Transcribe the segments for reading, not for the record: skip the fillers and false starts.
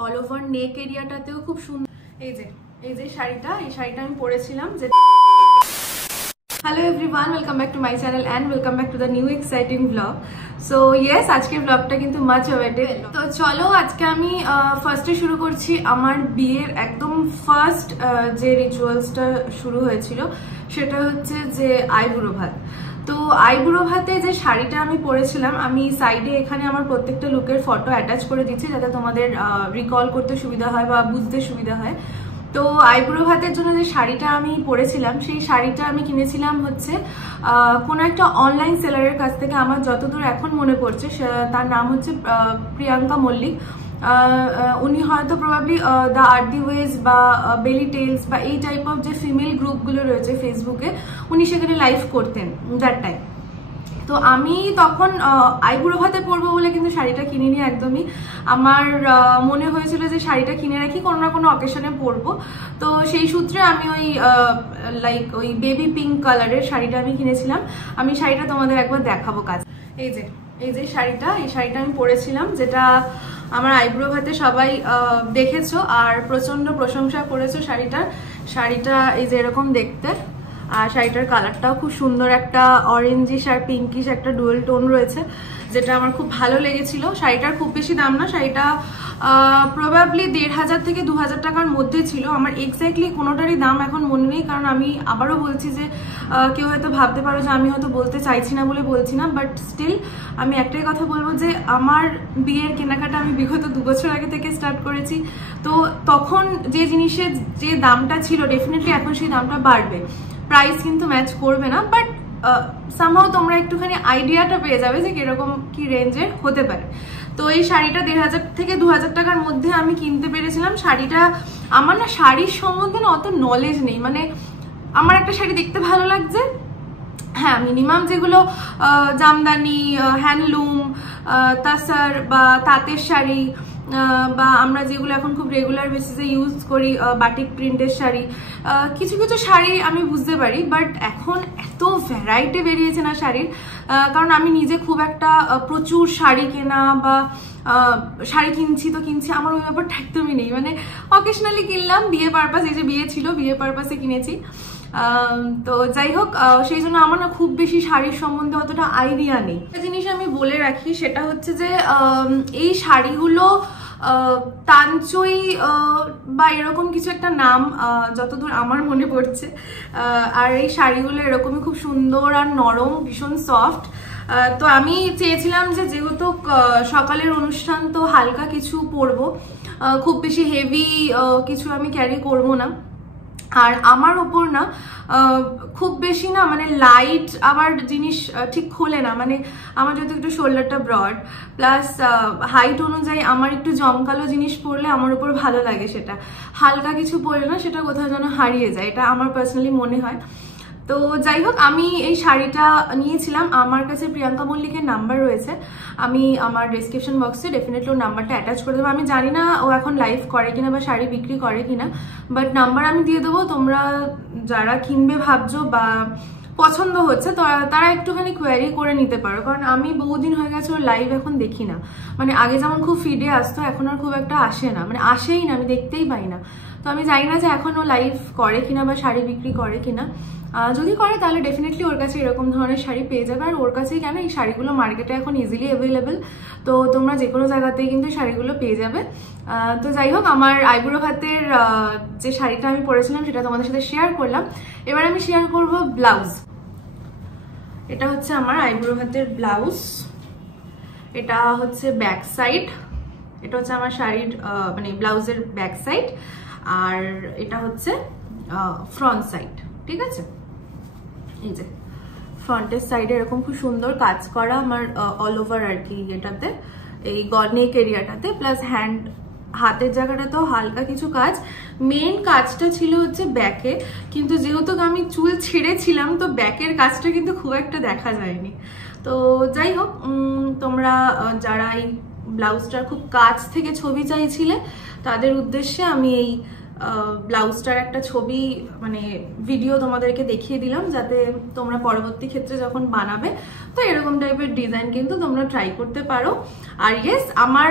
All over নেক এরিয়াটাতেও খুব সুন্দর। এই যে শাড়িটা, এই শাড়িটা আমি পরেছিলাম। যে hello everyone, welcome back to my channel and welcome back to the new exciting blog. So yes, আজকের ব্লগটা কিন্তু মাচ অ্যাওয়েটেড। তো চলো আজকে আমি ফার্স্টে শুরু করছি আমার বিয়ের একদম ফার্স্ট যে রিচুয়ালসটা শুরু হয়েছিল সেটা হচ্ছে যে আইবুড়ো ভাত। তো আইবুড়ো ভাতে যে শাড়িটা আমি পরেছিলাম, আমি সাইডে এখানে আমার প্রত্যেকটা লুকের ফটো অ্যাটাচ করে দিচ্ছি যাতে তোমাদের রিকল করতে সুবিধা হয় বা বুঝতে সুবিধা হয়। তো আইবুড়ো ভাতের জন্য যে শাড়িটা আমি পরেছিলাম সেই শাড়িটা আমি কিনেছিলাম হচ্ছে কোনো একটা অনলাইন সেলারের কাছ থেকে। আমার যতদূর এখন মনে পড়ছে তার নাম হচ্ছে প্রিয়াঙ্কা মল্লিক। উনি হয়তো প্রবাবলি দ্য আর্ট ওয়েজ বা বেলি টেলস বা এই টাইপ অফ যে ফিমেল গ্রুপগুলো রয়েছে ফেসবুকে, উনি সেখানে লাইভ করতেন দ্যাট টাইম। তো আমি তখন আইবুড়ো ভাতে পরবো বলে কিন্তু শাড়িটা কিনিনি একদমই। আমার মনে হয়েছিল যে শাড়িটা কিনে রাখি, কোনো না কোনো অকেশনে পরবো। তো সেই সূত্রে আমি ওই বেবি পিঙ্ক কালারের শাড়িটা আমি কিনেছিলাম। আমি শাড়িটা তোমাদের একবার দেখাবো কাজ। এই যে শাড়িটা, এই শাড়িটা আমি পরেছিলাম, যেটা আমার আইবুড়ো ভাতে সবাই দেখেছো আর প্রচন্ড প্রশংসা করেছো শাড়িটা এই যে এরকম দেখতে। আর শাড়িটার কালারটাও খুব সুন্দর, একটা অরেঞ্জিশ আর পিঙ্কিশ একটা ডুয়েল টোন রয়েছে, যেটা আমার খুব ভালো লেগেছিল। শাড়িটার খুব বেশি দাম না, শাড়িটা প্রবাবলি ১৫০০ থেকে ২০০০ টাকার মধ্যে ছিল। আমার এক্স্যাক্টলি কোনোটারই দাম এখন মনে নেই, কারণ আমি আবারও বলছি যে কেউ হয়তো ভাবতে পারো যে আমি হয়তো বলতে চাইছি না বলে বলছি না, বাট স্টিল আমি একটাই কথা বলবো যে আমার বিয়ের কেনাকাটা আমি বিগত ২ বছর আগে থেকে স্টার্ট করেছি। তো তখন যে জিনিসের যে দামটা ছিল ডেফিনেটলি এখন সেই দামটা বাড়বে, প্রাইস কিন্তু ম্যাচ করবে না, বাট সামহাও তোমরা একটুখানি আইডিয়াটা পেয়ে যাবে যে কিরকম কি রেঞ্জের হতে পারে। তো এই শাড়িটা ১৫০০ থেকে ২০০০ টাকার মধ্যে আমি কিনতে পেরেছিলাম। শাড়িটা আমার না শাড়ির সম্বন্ধে না অত নলেজ নেই, মানে আমার একটা শাড়ি দেখতে ভালো লাগছে, হ্যাঁ মিনিমাম যেগুলো জামদানি, হ্যান্ডলুম, তাসার বা তাঁতের শাড়ি, বা আমরা যেগুলো এখন খুব রেগুলার বেসিসে ইউজ করি বাটিক প্রিন্টের শাড়ি, কিছু কিছু শাড়ি আমি বুঝতে পারি। বাট এখন এত ভ্যারাইটি বেরিয়েছে না শাড়ির, কারণ আমি নিজে খুব একটা প্রচুর শাড়ি কেনা বা শাড়ি কিনছি আমার ওই ব্যাপারটা একদমই নেই। মানে অকেশনালি কিনলাম, বিয়ে পারপাস, এই যে বিয়ে ছিল বিয়ে পারপাসে কিনেছি। তো যাই হোক, সেই জন্য আমার না খুব বেশি শাড়ির সম্বন্ধে অতটা আইডিয়া নেই। একটা জিনিস আমি বলে রাখি, সেটা হচ্ছে যে এই শাড়িগুলো তাঞ্চই বা এরকম কিছু একটা নাম যতদূর আমার মনে পড়ছে। আর এই শাড়িগুলো এরকমই খুব সুন্দর আর নরম, ভীষণ সফট। তো আমি চেয়েছিলাম যে যেহেতু সকালের অনুষ্ঠান, তো হালকা কিছু পরবো, খুব বেশি হেভি কিছু আমি ক্যারি করবো না। আর আমার ওপর না খুব বেশি না মানে লাইট আবার জিনিস ঠিক খোলে না, মানে আমার যেহেতু একটু শোল্ডারটা ব্রড প্লাস হাইট অনুযায়ী আমার একটু জমকালো জিনিস পরলে আমার উপর ভালো লাগে, সেটা হালকা কিছু পরলে না সেটা কোথাও যেন হারিয়ে যায়, এটা আমার পার্সোনালি মনে হয়। তো যাই হোক, আমি এই শাড়িটা নিয়েছিলাম, আমার কাছে প্রিয়াঙ্কা মল্লিকের নাম্বার রয়েছে, আমি আমার ডেসক্রিপশন বক্সে ডেফিনেটলি ওর নাম্বারটা অ্যাটাচ করে দেবো। আমি জানি না ও এখন লাইভ করে কিনা বা শাড়ি বিক্রি করে কিনা, বাট নাম্বার আমি দিয়ে দেবো। তোমরা যারা কিনবে ভাবছো বা পছন্দ হচ্ছে তারা একটুখানি কোয়ারি করে নিতে পারো, কারণ আমি বহুদিন হয়ে গেছে ওর লাইভ এখন দেখি না। মানে আগে যেমন খুব ফিডে আসতো, এখন আর খুব একটা আসে না, মানে আসেই না, আমি দেখতেই পাই না। তো আমি জানি না যে এখন ও লাইভ করে কিনা বা শাড়ি বিক্রি করে কিনা। যদি করে তাহলে ডেফিনেটলি ওর কাছে এরকম ধরনের শাড়ি পেয়ে যাবে। আর ওর কাছেই কেন, এই শাড়িগুলো মার্কেটে এখন ইজিলি অ্যাভেলেবেল, তো তোমরা যে কোনো জায়গাতেই কিন্তু শাড়িগুলো পেয়ে যাবে। তো যাই হোক, আমার আইবুড়ো ভাতের যে শাড়িটা আমি পরেছিলাম সেটা তোমাদের সাথে শেয়ার করলাম। এবার আমি শেয়ার করব ব্লাউজ। এটা হচ্ছে আমার আইবুড়ো ভাতের ব্লাউজ, এটা হচ্ছে ব্যাক সাইড, এটা হচ্ছে আমার শাড়ির মানে ব্লাউজের ব্যাক সাইড, আর এটা হচ্ছে ফ্রন্ট সাইড, ঠিক আছে। এই যে ফ্রন্টের সাইডে এরকম খুব সুন্দর কাজ করা আমার অল ওভার আর কি, এটাতে এই নেক এরিয়াটাতে, প্লাস হাতের জায়গাটাতেও হালকা কিছু কাজ। মেন কাজটা ছিল হচ্ছে ব্যাকে, কিন্তু যেহেতু আমি চুল ছেড়েছিলাম তো ব্যাকের কাজটা কিন্তু খুব একটা দেখা যায়নি। তো যাই হোক, তোমরা যারা এই ব্লাউজটার খুব কাছ থেকে ছবি চাইছিলে তাদের উদ্দেশ্যে আমি এই ব্লাউজটার একটা ছবি মানে ভিডিও তোমাদেরকে দেখিয়ে দিলাম, যাতে তোমরা পরবর্তী ক্ষেত্রে যখন বানাবে তো এরকম টাইপের ডিজাইন কিন্তু তোমরা ট্রাই করতে পারো। আর ইয়েস, আমার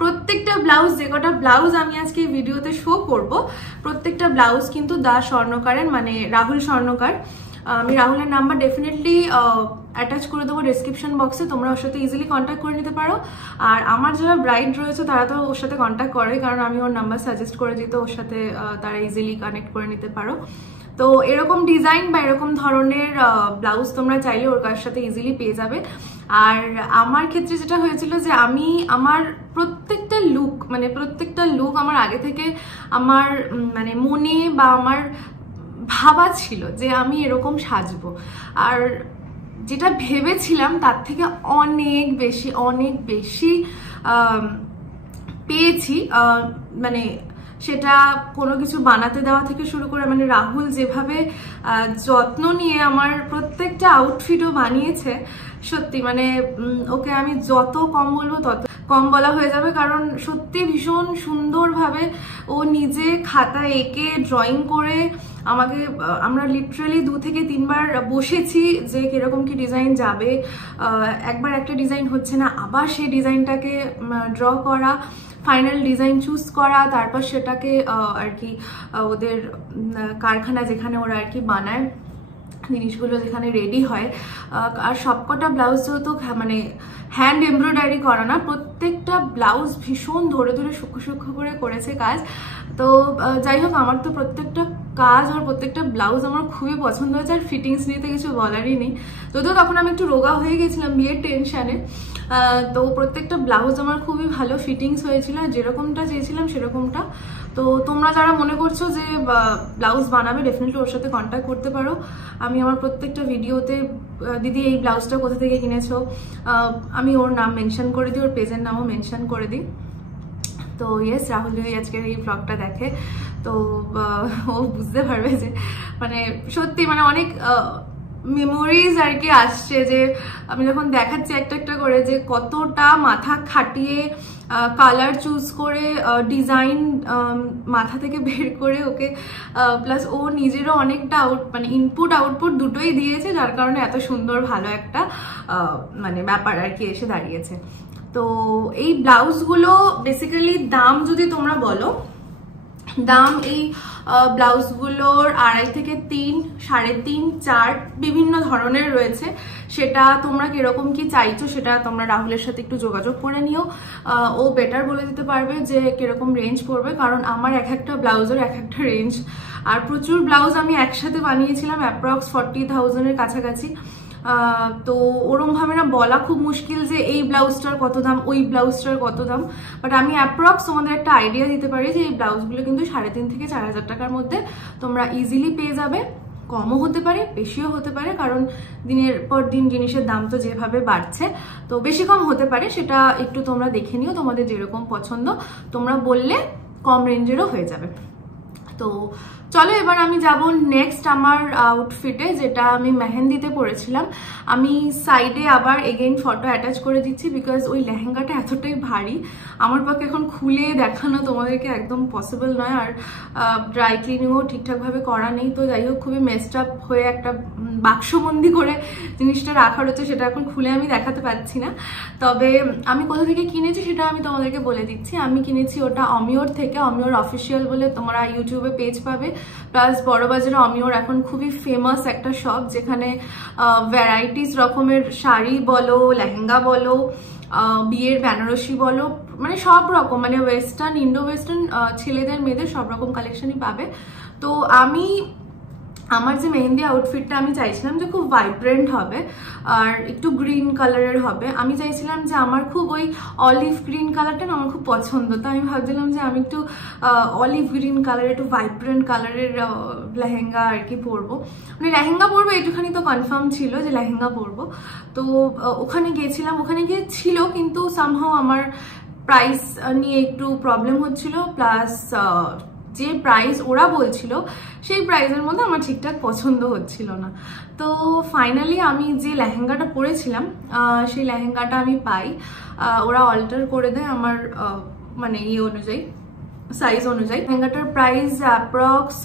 প্রত্যেকটা ব্লাউজ, যে কটা ব্লাউজ আমি আজকে এই ভিডিওতে শো করব, প্রত্যেকটা ব্লাউজ কিন্তু দা স্বর্ণকারের, মানে রাহুল স্বর্ণকার। আমি রাহুলের নাম্বার ডেফিনেটলি অ্যাটাচ করে দেবো ডেসক্রিপশন বক্সে, তোমরা ওর সাথে ইজিলি কন্ট্যাক্ট করে নিতে পারো। আর আমার যারা ব্রাইড রয়েছে তারা তো ওর সাথে কন্ট্যাক্ট করে, কারণ আমি ওর নাম্বার সাজেস্ট করে দিই, তো ওর সাথে তারা ইজিলি কানেক্ট করে নিতে পারো। তো এরকম ডিজাইন বা এরকম ধরনের ব্লাউজ তোমরা চাইলে ওর কার সাথে ইজিলি পেয়ে যাবে। আর আমার ক্ষেত্রে যেটা হয়েছিল যে আমি আমার প্রত্যেকটা লুক আমার আগে থেকে আমার মানে মনে বা আমার ভাবা ছিল যে আমি এরকম সাজবো, আর যেটা ভেবেছিলাম তার থেকে অনেক বেশি পেয়েছি। মানে সেটা কোনো কিছু বানাতে দেওয়া থেকে শুরু করে, মানে রাহুল যেভাবে যত্ন নিয়ে আমার প্রত্যেকটা আউটফিটও বানিয়েছে, সত্যি মানে ওকে আমি যত কম বলবো তত কম বলা হয়ে যাবে, কারণ সত্যি ভীষণ সুন্দরভাবে ও নিজে খাতা এঁকে ড্রয়িং করে আমাকে, আমরা লিটারালি 2 থেকে 3 বার বসেছি যে কিরকম কি ডিজাইন যাবে। একবার একটা ডিজাইন হচ্ছে না, আবার সেই ডিজাইনটাকে ড্র করা, ফাইনাল ডিজাইন চুজ করা, তারপর সেটাকে আর কি ওদের কারখানা যেখানে ওরা আর কি বানায় জিনিসগুলো, যেখানে রেডি হয়। আর সবকটা ব্লাউজ যেহেতু মানে হ্যান্ড এমব্রয়ডারি করা না, প্রত্যেকটা ব্লাউজ ভীষণ ধরে সূক্ষ্ম করে করেছে কাজ। তো যাই হোক, আমার তো প্রত্যেকটা কাজ আর প্রত্যেকটা ব্লাউজ আমার খুবই পছন্দ হয়েছে। আর ফিটিংস নিয়ে তো কিছু বলারই নেই, যদিও তখন আমি একটু রোগা হয়ে গেছিলাম বিয়ের টেনশানে। তো প্রত্যেকটা ব্লাউজ আমার খুবই ভালো ফিটিংস হয়েছিল, যেরকমটা চেয়েছিলাম সেরকমটা। তো তোমরা যারা মনে করছো যে ব্লাউজ বানাবে, ডেফিনেটলি ওর সাথে কন্ট্যাক্ট করতে পারো। আমি আমার প্রত্যেকটা ভিডিওতে দিদি এই ব্লাউজটা কোথা থেকে কিনেছো আমি ওর নাম মেনশন করে দিই, ওর পেজের নামও মেনশন করে দিই। তো ইয়েস, রাহুল যদি আজকের এই ব্লগটা দেখে তো ও বুঝতে পারবে যে মানে সত্যি মানে অনেক মেমোরিজ আর কি আসছে, যে আমি যখন দেখাচ্ছি একটা একটা করে যে কতটা মাথা খাটিয়ে কালার চুজ করে ডিজাইন মাথা থেকে বের করে ওকে, প্লাস ও নিজেরও অনেকটা মানে ইনপুট আউটপুট দুটোই দিয়েছে, যার কারণে এত সুন্দর ভালো একটা মানে ব্যাপার আর কি এসে দাঁড়িয়েছে। তো এই ব্লাউজগুলো বেসিক্যালি দাম যদি তোমরা বলো, দাম এই ব্লাউজগুলোর 2.5 থেকে 3, 3.5, 4 বিভিন্ন ধরনের রয়েছে। সেটা তোমরা কিরকম কি চাইছো সেটা তোমরা রাহুলের সাথে একটু যোগাযোগ করে নিও, ও বেটার বলে দিতে পারবে যে কিরকম রেঞ্জ পড়বে, কারণ আমার এক একটা ব্লাউজের এক একটা রেঞ্জ। আর প্রচুর ব্লাউজ আমি একসাথে বানিয়েছিলাম, অ্যাপ্রক্স 40,000-এর কাছাকাছি। তো ওরম ভাবে না বলা খুব মুশকিল যে এই ব্লাউজটার কত দাম, ওই ব্লাউজটার কত দাম, বাট আমি অ্যাপ্রক্স তোমাদের একটা আইডিয়া দিতে পারি যে এই ব্লাউজগুলো কিন্তু 3,500 থেকে 4,000 টাকার মধ্যে তোমরা ইজিলি পেয়ে যাবে। কমও হতে পারে, বেশিও হতে পারে, কারণ দিনের পর দিন জিনিসের দাম তো যেভাবে বাড়ছে, তো বেশি কম হতে পারে। সেটা একটু তোমরা দেখে নিও, তোমাদের যেরকম পছন্দ তোমরা বললে কম রেঞ্জেরও হয়ে যাবে। তো চলো এবার আমি যাব নেক্সট আমার আউটফিটে, যেটা আমি মেহেন্দিতে পরেছিলাম। আমি সাইডে আবার এগেইন ফটো অ্যাটাচ করে দিচ্ছি, বিকজ ওই লেহেঙ্গাটা এতটাই ভারী আমার পক্ষে এখন খুলে দেখানো তোমাদেরকে একদম পসিবল নয়, আর ড্রাই ক্লিনিংও ঠিকঠাকভাবে করা নেই। তো যাই হোক, খুবই মেসড আপ হয়ে একটা বাক্সবন্দি করে জিনিসটা রাখা রয়েছে, সেটা এখন খুলে আমি দেখাতে পারছি না। তবে আমি কোথা থেকে কিনেছি সেটা আমি তোমাদেরকে বলে দিচ্ছি। আমি কিনেছি ওটা অমিওর থেকে, অমিওর অফিসিয়াল বলে তোমরা ইউটিউবে পেজ পাবে, প্লাস বড়বাজারে অমিওর এখন খুবই ফেমাস একটা শপ, যেখানে ভ্যারাইটিস রকমের শাড়ি বলো, লেহেঙ্গা বলো, বিয়ের বেনারসি বলো, মানে সব রকম, মানে ওয়েস্টার্ন, ইন্ডো ওয়েস্টার্ন, ছেলেদের মেয়েদের সব রকম কালেকশনই পাবে। তো আমার যে মেহেন্দি আউটফিটটা আমি চাইছিলাম যে খুব ভাইব্রেন্ট হবে আর একটু গ্রিন কালারের হবে। আমি চাইছিলাম যে আমার খুব ওই অলিভ গ্রিন কালারটা না আমার খুব পছন্দ, তো আমি ভাবছিলাম যে আমি একটু অলিভ গ্রিন কালারের, একটু ভাইব্রেন্ট কালারের লেহেঙ্গা আর কি পরবো। মানে লেহেঙ্গা পরবো এইটুখানি তো কনফার্ম ছিল যে লেহেঙ্গা পরবো। তো ওখানে গিয়েছিলাম, ওখানে গিয়ে ছিল, কিন্তু সামহাও আমার প্রাইস নিয়ে একটু প্রবলেম হচ্ছিল, প্লাস যে প্রাইস ওরা বলছিল সেই প্রাইসের মধ্যে আমার ঠিকঠাক পছন্দ হচ্ছিল না। তো ফাইনালি আমি যে লেহেঙ্গাটা পরেছিলাম সেই লেহেঙ্গাটা আমি পাই, ওরা অল্টার করে দেয় আমার মানে এই অনুযায়ী, সাইজ অনুযায়ী। লেহেঙ্গাটার প্রাইস অ্যাপ্রক্স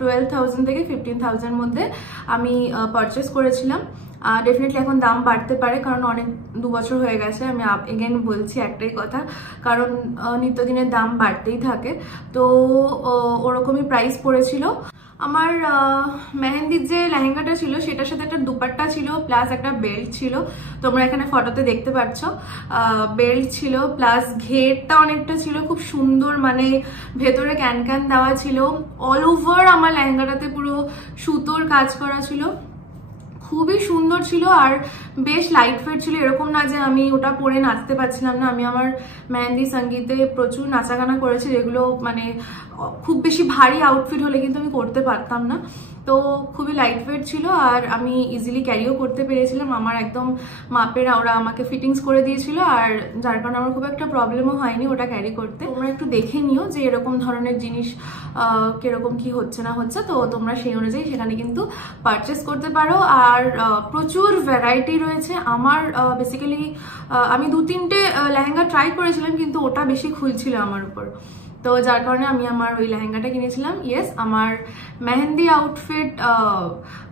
12,000 থেকে 15,000 মধ্যে আমি পারচেস করেছিলাম। ডেফিনেটলি এখন দাম বাড়তে পারে, কারণ অনেক 2 বছর হয়ে গেছে। আমি এগেন বলছি একটাই কথা, কারণ নিত্যদিনের দাম বাড়তেই থাকে। তো ওরকমই প্রাইস পড়েছিল। আমার মেহেন্দির যে লেহেঙ্গাটা ছিল সেটার সাথে একটা দুপাট্টা ছিল, প্লাস একটা বেল্ট ছিল। তোমরা এখানে ফটোতে দেখতে পাচ্ছ, বেল্ট ছিল, প্লাস ঘেরটা অনেকটা ছিল, খুব সুন্দর, মানে ভেতরে ক্যান ক্যান দেওয়া ছিল। অল ওভার আমার লেহেঙ্গাটাতে পুরো সুতোর কাজ করা ছিল, খুবই সুন্দর ছিল আর বেশ লাইট ওয়েট ছিল। এরকম না যে আমি ওটা পরে নাচতে পারছিলাম না। আমি আমার মেহেন্দি সঙ্গীতে প্রচুর নাচাগানা করেছি, যেগুলো মানে খুব বেশি ভারী আউটফিট হলে কিন্তু আমি করতে পারতাম না। তো খুবই লাইট ওয়েট ছিল আর আমি ইজিলি ক্যারিও করতে পেরেছিলাম। আমার একদম মাপের ওরা আমাকে ফিটিংস করে দিয়েছিল, আর যার কারণে আমার খুব একটা প্রবলেমও হয়নি ওটা ক্যারি করতে। তোমরা একটু দেখে নিও যে এরকম ধরনের জিনিস কিরকম কি হচ্ছে না হচ্ছে, তো তোমরা সেই অনুযায়ী সেখানে কিন্তু পারচেস করতে পারো। আর প্রচুর ভ্যারাইটি রয়েছে। আমার বেসিক্যালি আমি 2-3টে লেহেঙ্গা ট্রাই করেছিলাম, কিন্তু ওটা বেশি খুলছিল আমার উপর, তো যার কারণে আমি আমার ওই লেহেঙ্গাটা কিনেছিলাম। ইয়েস, আমার মেহেন্দি আউটফিট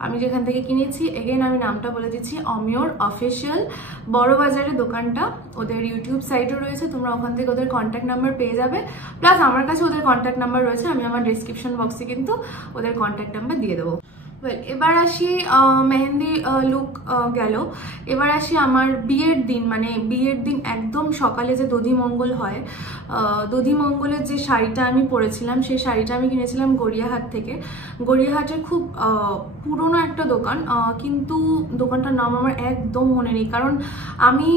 আমি যেখান থেকে কিনেছি, এগেন আমি নামটা বলে দিচ্ছি, অমিওর অফিসিয়াল, বড় বাজারে দোকানটা। ওদের ইউটিউব সাইটও রয়েছে, তোমরা ওখান থেকে ওদের কন্ট্যাক্ট নাম্বার পেয়ে যাবে। প্লাস আমার কাছে ওদের কন্ট্যাক্ট নাম্বার রয়েছে, আমি আমার ডিসক্রিপশন বক্সে কিন্তু ওদের কন্ট্যাক্ট নাম্বার দিয়ে দেবো। এবার আসি মেহেন্দি লুক গেল। এবার আসি আমার বিয়ের দিন, মানে বিয়ের দিন একদম সকালে যে দধিমঙ্গল হয়, দধিমঙ্গলের যে শাড়িটা আমি পরেছিলাম, সেই শাড়িটা আমি কিনেছিলাম গড়িয়াহাট থেকে। গড়িয়াহাটের খুব পুরনো একটা দোকান, কিন্তু দোকানটার নাম আমার একদম মনে নেই, কারণ আমি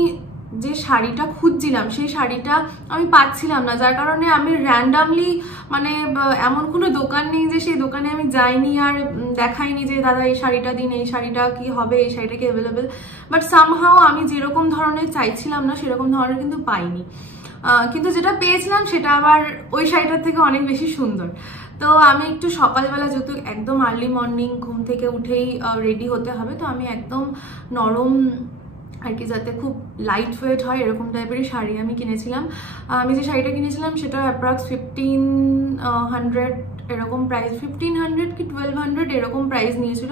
যে শাড়িটা খুঁজছিলাম সেই শাড়িটা আমি পাচ্ছিলাম না, যার কারণে আমি র্যান্ডামলি, মানে এমন কোনো দোকান নেই যে সেই দোকানে আমি যাইনি আর দেখাইনি যে দাদা এই শাড়িটা দিন, এই শাড়িটা কি হবে, এই শাড়িটা কি অ্যাভেলেবেল, বাট সামহাও আমি যেরকম ধরনের চাইছিলাম না সেরকম ধরনের কিন্তু পাইনি। কিন্তু যেটা পেয়েছিলাম সেটা আবার ওই শাড়িটার থেকে অনেক বেশি সুন্দর। তো আমি একটু সকালবেলা, যেহেতু একদম আর্লি মর্নিং ঘুম থেকে উঠেই রেডি হতে হবে, তো আমি একদম নরম আর কি, যাতে খুব লাইট ওয়েট হয় এরকম টাইপেরই শাড়ি আমি কিনেছিলাম। আমি যে শাড়িটা কিনেছিলাম সেটা অ্যাপ্রক্স 1500 এরকম প্রাইস, 1500 কি 1200 এরকম প্রাইস নিয়েছিল।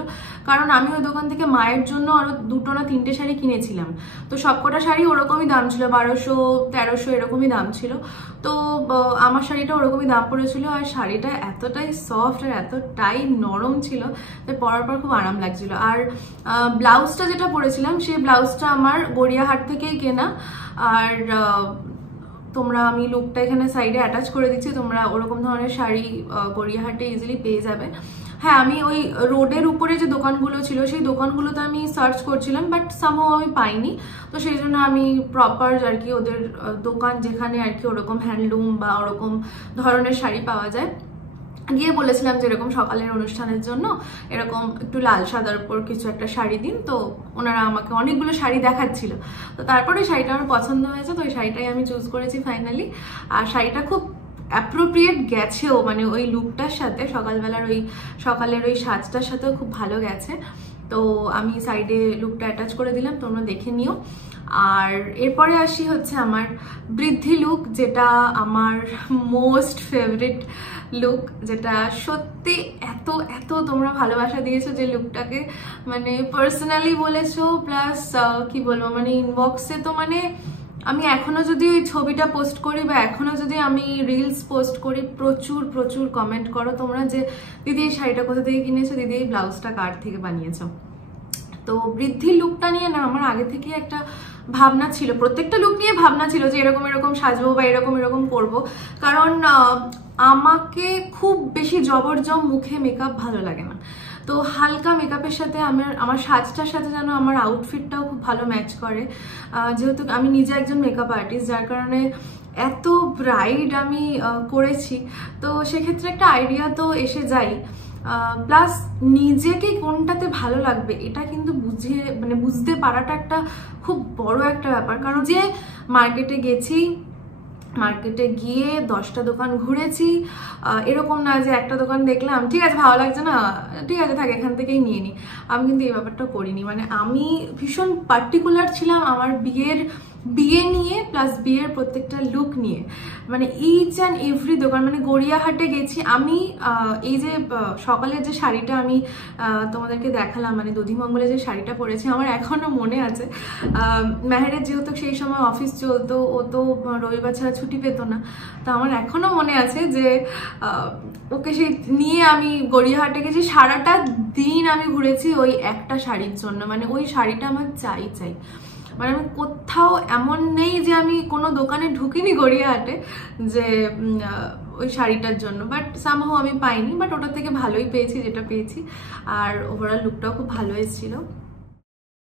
কারণ আমি ওই দোকান থেকে মায়ের জন্য আরো 2টো না 3টে শাড়ি কিনেছিলাম, তো সবকটা শাড়ি ওরকমই দাম ছিল, 1200-1300 এরকমই দাম ছিল। তো আমার শাড়িটা ওরকমই দাম পড়েছিল, আর শাড়িটা এতটাই সফট আর এতটাই নরম ছিল যে পরার পর খুব আরাম লাগছিল। আর ব্লাউজটা যেটা পরেছিলাম সেই ব্লাউজটা আমার গড়িয়াহাট থেকেই কেনা। আর তোমরা, আমি লুকটা এখানে সাইডে অ্যাটাচ করে দিচ্ছি, তোমরা ওরকম ধরনের শাড়ি গড়িয়াহাটে ইজিলি পেয়ে যাবে। হ্যাঁ, আমি ওই রোডের উপরে যে দোকানগুলো ছিল সেই দোকানগুলোতে আমি সার্চ করছিলাম, বাট সামহাও আমি পাইনি। তো সেই জন্য আমি প্রপার আর কি ওদের দোকান, যেখানে আর কি ওরকম হ্যান্ডলুম বা ওরকম ধরনের শাড়ি পাওয়া যায়, গিয়ে বলেছিলাম যে এরকম সকালের অনুষ্ঠানের জন্য এরকম একটু লাল সাদার উপর কিছু একটা শাড়ি দিন। তো ওনারা আমাকে অনেকগুলো শাড়ি দেখাচ্ছিল, তো তারপরে শাড়িটা আমার পছন্দ হয়েছে, তো ওই শাড়িটাই আমি চুজ করেছি ফাইনালি। আর শাড়িটা খুব অ্যাপ্রোপ্রিয়েট গেছেও, মানে ওই লুকটার সাথে, সকালের ওই সাজটার সাথেও খুব ভালো গেছে। তো আমি সাইডে লুকটা অ্যাটাচ করে দিলাম, তোমরা দেখে নিও। আর এরপরে আসি হচ্ছে আমার বৃদ্ধি লুক, যেটা আমার মোস্ট ফেভারিট লুক, যেটা সত্যি এত এত তোমরা ভালোবাসা দিয়েছো যে লুকটাকে, মানে পার্সোনালি বলেছো, প্লাস কি বলবো, মানে ইনবক্সে তো, মানে আমি এখনো যদি ওই ছবিটা পোস্ট করি বা এখনো যদি আমি রিলস পোস্ট করি, প্রচুর প্রচুর কমেন্ট করো তোমরা যে দিদি এই শাড়িটা কোথা থেকে কিনেছো, দিদি এই ব্লাউজটা কার থেকে বানিয়েছো। তো বৃদ্ধি লুকটা নিয়ে না আমার আগে থেকে একটা ভাবনা ছিল, প্রত্যেকটা লুক নিয়ে ভাবনা ছিল যে এরকম এরকম সাজবো বা এরকম এরকম করবো, কারণ আমাকে খুব বেশি জবরজম মুখে মেকআপ ভালো লাগে না। তো হালকা মেকআপের সাথে আমার সাজটার সাথে যেন আমার আউটফিটটাও খুব ভালো ম্যাচ করে। যেহেতু আমি নিজে একজন মেকআপ আর্টিস্ট, যার কারণে এত ব্রাইড আমি করেছি, তো সেক্ষেত্রে একটা আইডিয়া তো এসে যায়। প্লাস নিজেকে কোনটাতে ভালো লাগবে এটা কিন্তু বুঝতে পারাটা একটা খুব বড় একটা ব্যাপার। কারণ যে মার্কেটে গেছি, মার্কেটে গিয়ে 10টা দোকান ঘুরেছি, এরকম না যে একটা দোকান দেখলাম ঠিক আছে ভালো লাগছে না, ঠিক আছে থাক এখান থেকেই নিয়ে নিই, আমি কিন্তু এই ব্যাপারটা করিনি। মানে আমি ভীষণ পার্টিকুলার ছিলাম আমার বিয়ের বিয়ে নিয়ে প্লাস বিয়ের প্রত্যেকটা লুক নিয়ে, মানে ইচ অ্যান্ড এভরি দোকান, মানে গড়িয়াহাটে গেছি আমি। এই যে সকালের যে শাড়িটা আমি তোমাদেরকে দেখালাম, মানে দধিমঙ্গলে যে শাড়িটা পরেছি, আমার এখনো মনে আছে। মেহেরের যেহেতু সেই সময় অফিস চলতো, ও তো রবিবার ছাড়া ছুটি পেতো না, তো আমার এখনো মনে আছে যে ওকে সেই নিয়ে আমি গড়িয়াহাটে গেছি। সারাটা দিন আমি ঘুরেছি ওই একটা শাড়ির জন্য, মানে ওই শাড়িটা আমার চাই চাই। মানে আমি কোথাও এমন নেই যে আমি কোনো দোকানে ঢুকিনি গড়িয়াহাটে যে ওই শাড়িটার জন্য, বাট সামহাও আমি পাইনি, বাট ওটার থেকে ভালোই পেয়েছি যেটা পেয়েছি। আর ওভারঅল লুকটাও খুব ভালো এসেছিল।